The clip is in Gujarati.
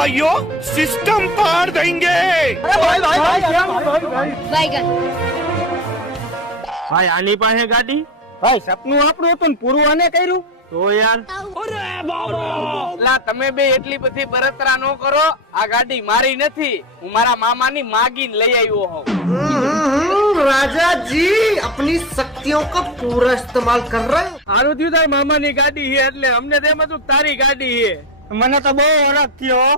भाइयों सिस्टम पार देंगे। ભાઈ આની પાસે ગાડી ભાઈ સપનું આપણું હતું ને પૂરું આને કર્યું તો યાર લા તમે બે એટલી બધી બળતરા ન કરો. આ ગાડી મારી નથી, હું મારા મામાની માગીને લઈ આવ્યો હોઉં. राजा जी अपनी शक्तियों का पूरा इस्तेमाल कर रहे हैं। આનું થયું તારી મામાની ગાડી છે એટલે અમને તેમ હતું તારી ગાડી છે. મને તો બહુ ઓળખ થયો